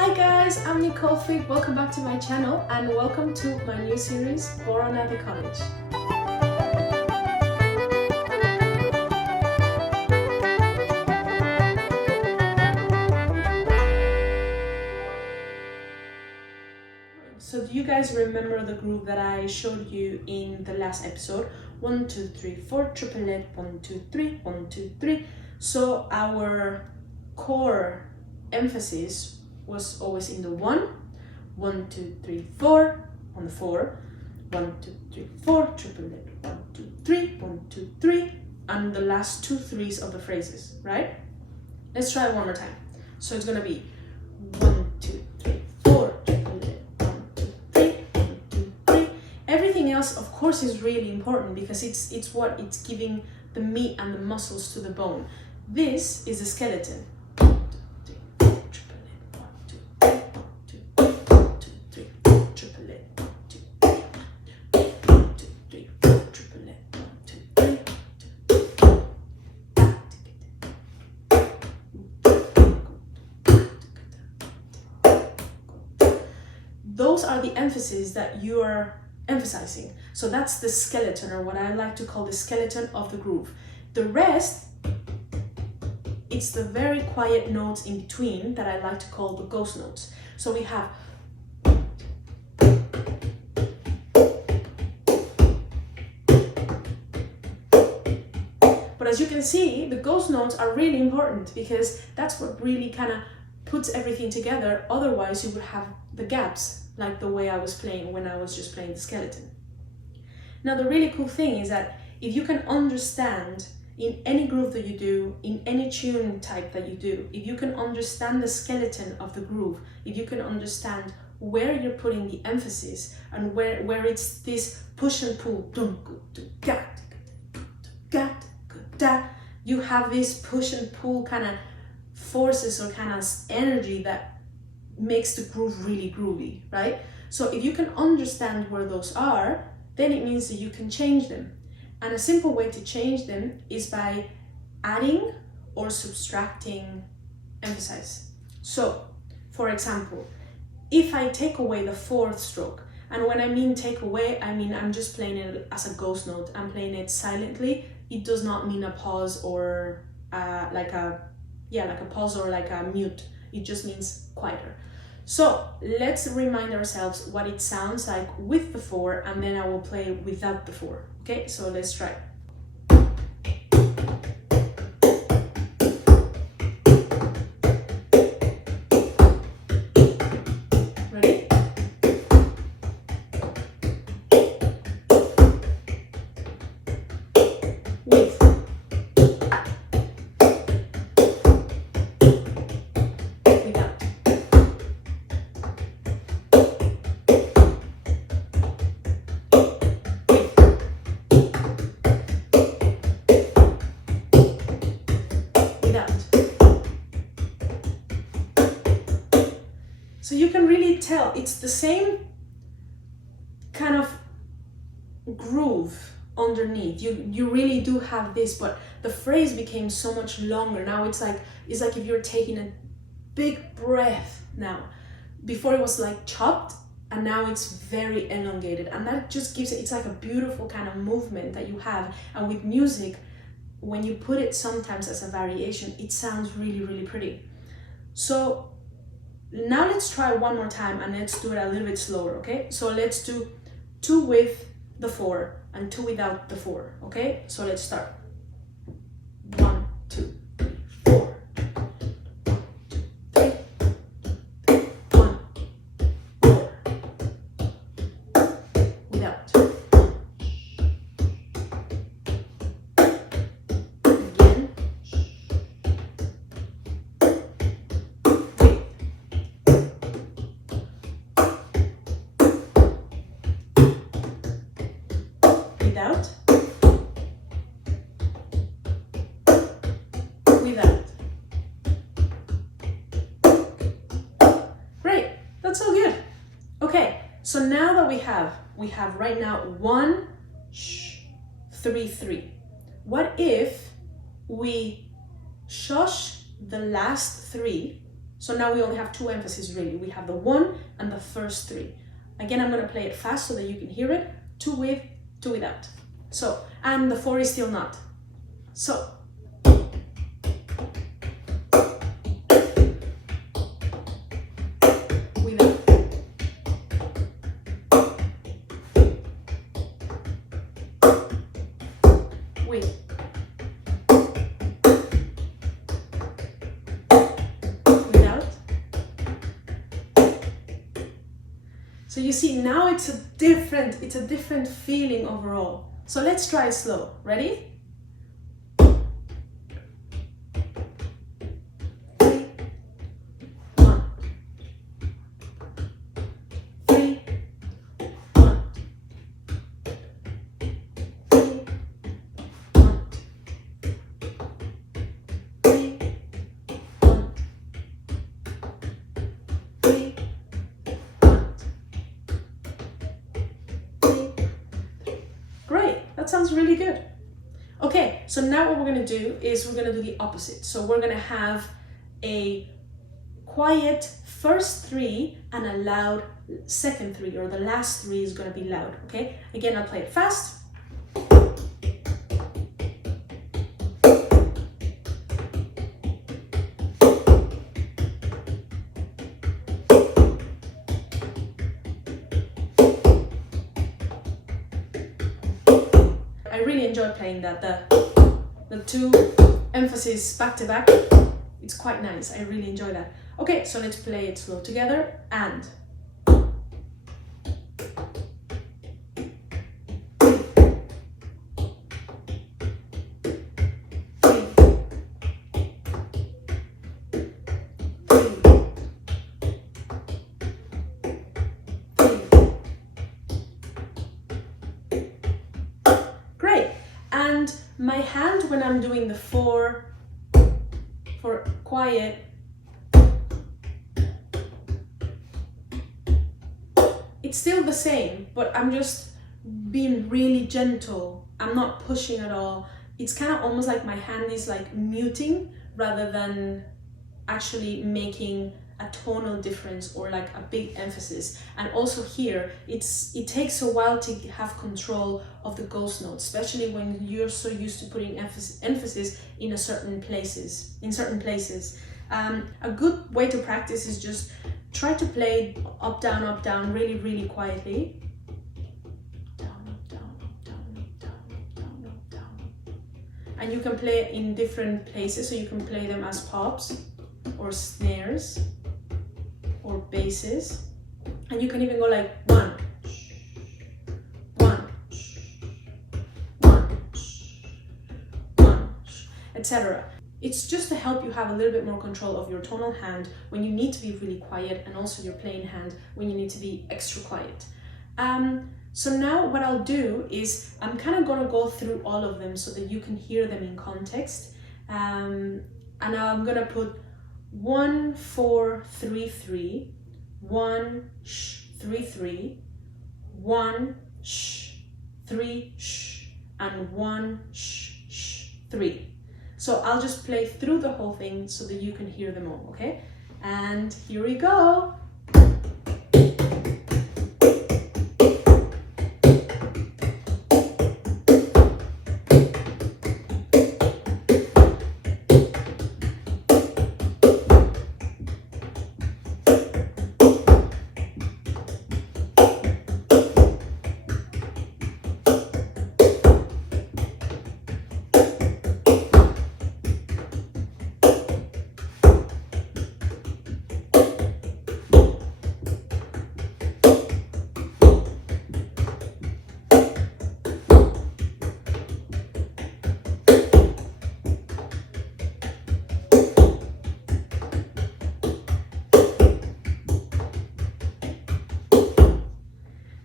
Hi guys, I'm Nicolle. Welcome back to my channel and welcome to my new series, Bodhrán at the Cottage. So do you guys remember the groove that I showed you in the last episode? 1, 2, 3, 4, triplet, 1, 2, 3, 1, 2, 3. So our core emphasis was always in the 1, 1, 2, 3, 4, on the 4, 1, 2, 3, 4, triplet, 1, 2, 3, 1, 2, 3, and the last 2 3s of the phrases, right? Let's try it one more time. So it's gonna be 1, 2, 3, 4, triplet, 1, 2, 3, 1, 2, 3. Everything else, of course, is really important because it's what it's giving the meat and the muscles to the bone. This is a skeleton. Those are the emphases that you are emphasizing. So that's the skeleton, or what I like to call the skeleton of the groove. The rest, it's the very quiet notes in between that I like to call the ghost notes. So we have but as you can see, the ghost notes are really important because that's what really kind of puts everything together. Otherwise you would have the gaps, like the way I was playing when I was just playing the skeleton. Now the really cool thing is that if you can understand in any groove that you do, in any tune type that you do, if you can understand the skeleton of the groove, if you can understand where you're putting the emphasis and where it's this push and pull, you have this push and pull kind of forces or kind of energy that makes the groove really groovy, right? So if you can understand where those are, then it means that you can change them. And a simple way to change them is by adding or subtracting emphasis. So, for example, if I take away the 4th stroke, and when I mean take away, I mean I'm just playing it as a ghost note. I'm playing it silently. It does not mean a pause or like a pause or like a mute. It just means quieter. So let's remind ourselves what it sounds like with the 4, and then I will play without the 4. Okay, so let's try. Ready? With. So you can really tell it's the same kind of groove underneath. You really do have this, but the phrase became so much longer. Now it's like if you're taking a big breath now. Before it was like chopped, and now it's very elongated, and that just gives it's like a beautiful kind of movement that you have. And with music, when you put it sometimes as a variation, it sounds really, really pretty. So now let's try one more time and let's do it a little bit slower, okay? So let's do 2 with the 4 and 2 without the 4, okay? So let's start. 1, 2, 3, 4. 1, 2, 3, 1, 4. Without. Again. Without, without. Great, that's all good. Okay, so now that we have right now 1, 3, 3. What if we shush the last 3 So now we only have two emphases really. We have the one and the first three. Again, I'm going to play it fast so that you can hear it. Two with, two without. So, and the four is still not. So, without. With. Without. So you see, now it's a different feeling overall. So let's try it slow. Ready? 3, 1. 3, 1. 3, 1. 3, 1. 3, 1. Great, that sounds really good. Okay, so now what we're gonna do is we're gonna do the opposite. So we're gonna have a quiet first three and a loud second three, or the last three is gonna be loud, okay? Again, I'll play it fast. I really enjoy playing that, the two emphasis back to back. It's quite nice, I really enjoy that. Okay, so let's play it slow together, and and my hand when I'm doing the four for quiet, it's still the same, but I'm just being really gentle. I'm not pushing at all. It's kind of almost like my hand is like muting rather than actually making a tonal difference or like a big emphasis. And also here, it takes a while to have control of the ghost notes, especially when you're so used to putting emphasis in certain places. A good way to practice is just try to play up, down, really, really quietly. Down, up, down, up, down, up, down, up, down, up, down. And you can play it in different places, so you can play them as pops or snares or basses, and you can even go like 1, 1, 1, 1, etc. It's just to help you have a little bit more control of your tonal hand when you need to be really quiet, and also your playing hand when you need to be extra quiet. So now what I'll do is I'm kind of gonna go through all of them so that you can hear them in context, and I'm gonna put 1, 4, 3, 3, 1, sh, 3, 3, 1, sh, 3, sh, and 1, sh, 3. So I'll just play through the whole thing so that you can hear them all, okay? And here we go.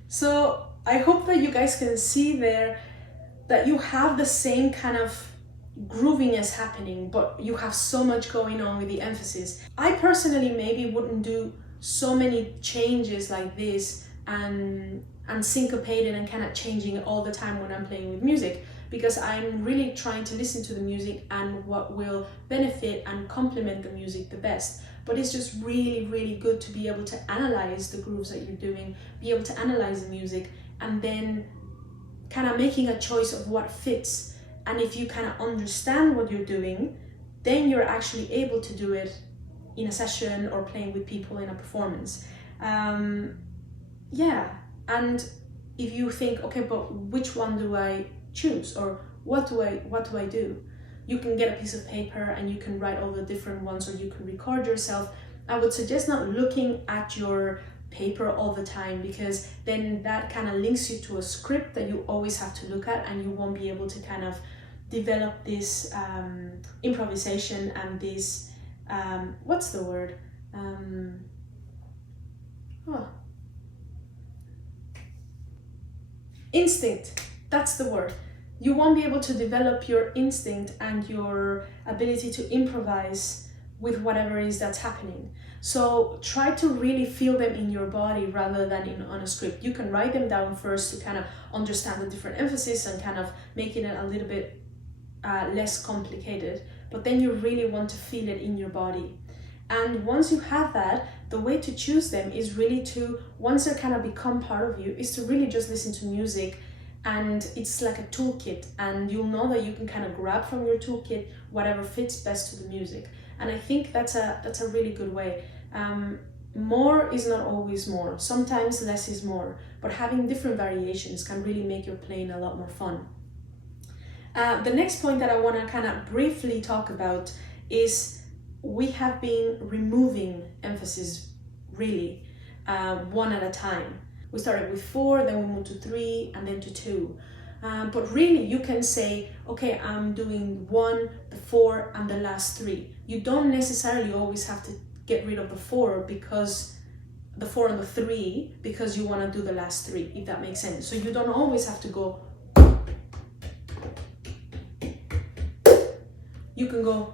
So I hope that you guys can see there that you have the same kind of grooviness happening, but you have so much going on with the emphasis. I personally maybe wouldn't do so many changes like this and syncopated and kind of changing all the time when I'm playing with music, because I'm really trying to listen to the music and what will benefit and complement the music the best. But it's just really, really good to be able to analyze the grooves that you're doing, be able to analyze the music, and then kind of making a choice of what fits. And if you kind of understand what you're doing, then you're actually able to do it in a session or playing with people in a performance. Yeah, and if you think, okay, but which one do I choose, or what do I do? You can get a piece of paper and you can write all the different ones, or you can record yourself. I would suggest not looking at your paper all the time, because then that kind of links you to a script that you always have to look at, and you won't be able to kind of develop this improvisation and this what's the word? Instinct. That's the word. You won't be able to develop your instinct and your ability to improvise with whatever it is that's happening. So try to really feel them in your body rather than on a script. You can write them down first to kind of understand the different emphasis and kind of making it a little bit less complicated, but then you really want to feel it in your body. And once you have that, the way to choose them is really to, once they kind of become part of you, is to really just listen to music, and it's like a toolkit, and you'll know that you can kind of grab from your toolkit whatever fits best to the music. And I think that's a really good way. More is not always more. Sometimes less is more, but having different variations can really make your playing a lot more fun. The next point that I want to kind of briefly talk about is we have been removing emphasis really one at a time. We started with 4, then we moved to 3, and then to 2. But really you can say, okay, I'm doing 1, the 4, and the last 3. You don't necessarily always have to get rid of the 4 because the 4 and the 3 because you want to do the last 3, if that makes sense. So you don't always have to go. You can go.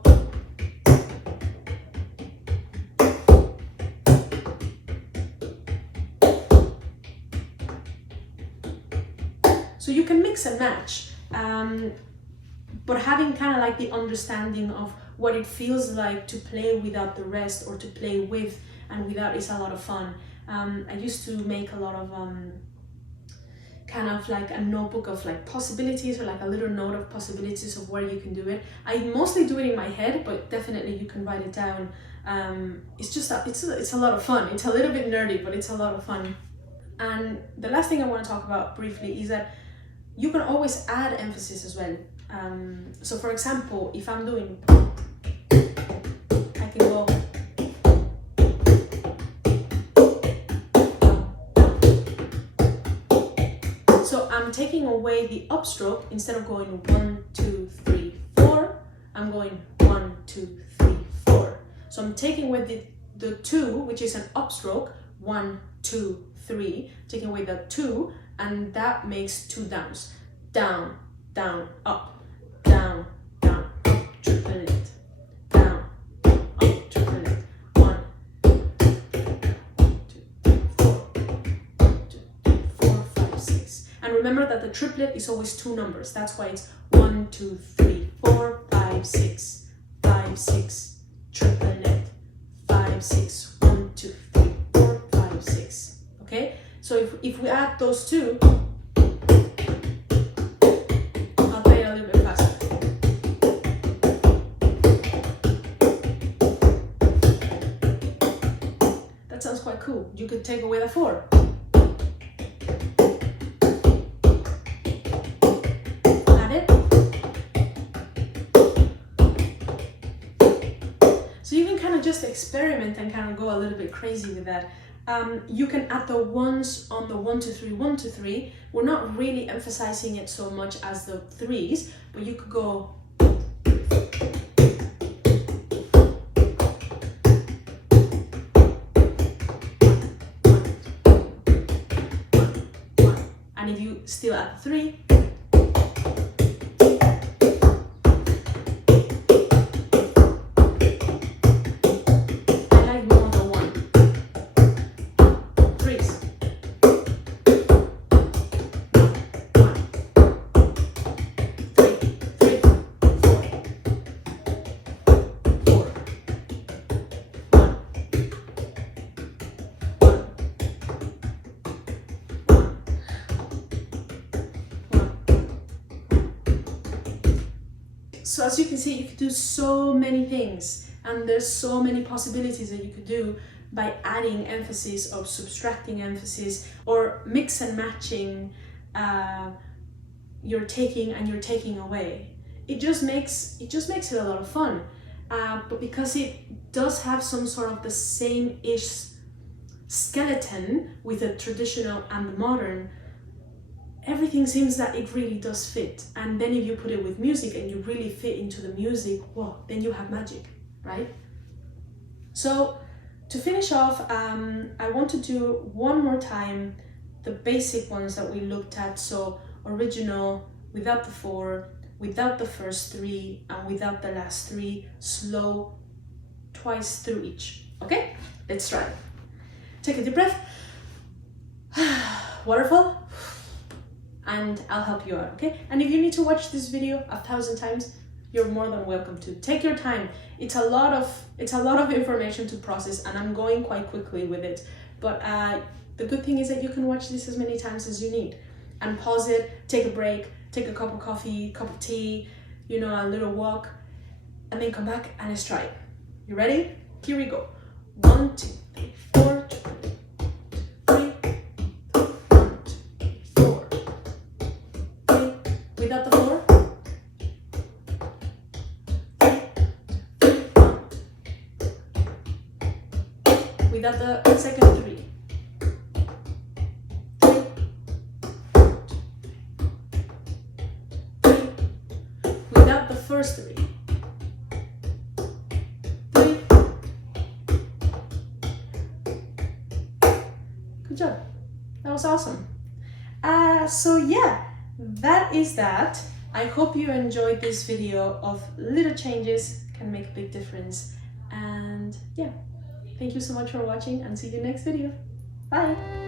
So you can mix and match, but having kind of like the understanding of what it feels like to play without the rest, or to play with and without, is a lot of fun. I used to make a lot of kind of like a notebook of like possibilities, or like a little note of possibilities of where you can do it. I mostly do it in my head, but definitely you can write it down. It's just it's a lot of fun. It's a little bit nerdy, but it's a lot of fun. And the last thing I want to talk about briefly is that you can always add emphasis as well. So for example, if I'm doing, I can go. So I'm taking away the upstroke. Instead of going 1, 2, 3, 4, I'm going 1, 2, 3, 4. So I'm taking away the 2, which is an upstroke, 1, 2, 3, taking away the 2, and that makes 2 downs. Down, down, up, down, down, up, triplet, down, up, triplet. 1, 2, 4, 1, 2, 4, 5, 6. And remember that the triplet is always 2 numbers. That's why it's 1, 2, 3, 4, 5, 6, 5, 6, triplet, 5, 6, 1, 2, 3, 4, 5, 6. Okay? So if we add those 2, I'll play it a little bit faster. That sounds quite cool. You could take away the 4. Add it. So you can kind of just experiment and kind of go a little bit crazy with that. You can add the 1s on the 1, 2, 3, 1, 2, 3. We're not really emphasizing it so much as the 3s, but you could go. And if you still add the 3, So as you can see, you could do so many things, and there's so many possibilities that you could do by adding emphasis or subtracting emphasis or mix and matching your taking and your taking away. It just makes it a lot of fun. But because it does have some sort of the same-ish skeleton with the traditional and the modern, everything seems that it really does fit. And then if you put it with music and you really fit into the music, well, then you have magic, right? So to finish off, I want to do one more time the basic ones that we looked at. So original, without the 4, without the first 3, and without the last 3, slow twice through each. Okay, let's try it. Take a deep breath, waterfall, and I'll help you out, okay? And if you need to watch this video 1,000 times, you're more than welcome to. Take your time. It's a lot of information to process, and I'm going quite quickly with it. But the good thing is that you can watch this as many times as you need, and pause it, take a break, take a cup of coffee, cup of tea, you know, a little walk, and then come back and let's try it. You ready? Here we go. 1, 2, 3, 4. 3, 4. 3, without the 4. 3, without the second 3. 3, without the first 3. 3. Good job. That was awesome. So yeah, that is that. I hope you enjoyed this video of little changes can make a big difference. And yeah, thank you so much for watching, and see you next video. Bye.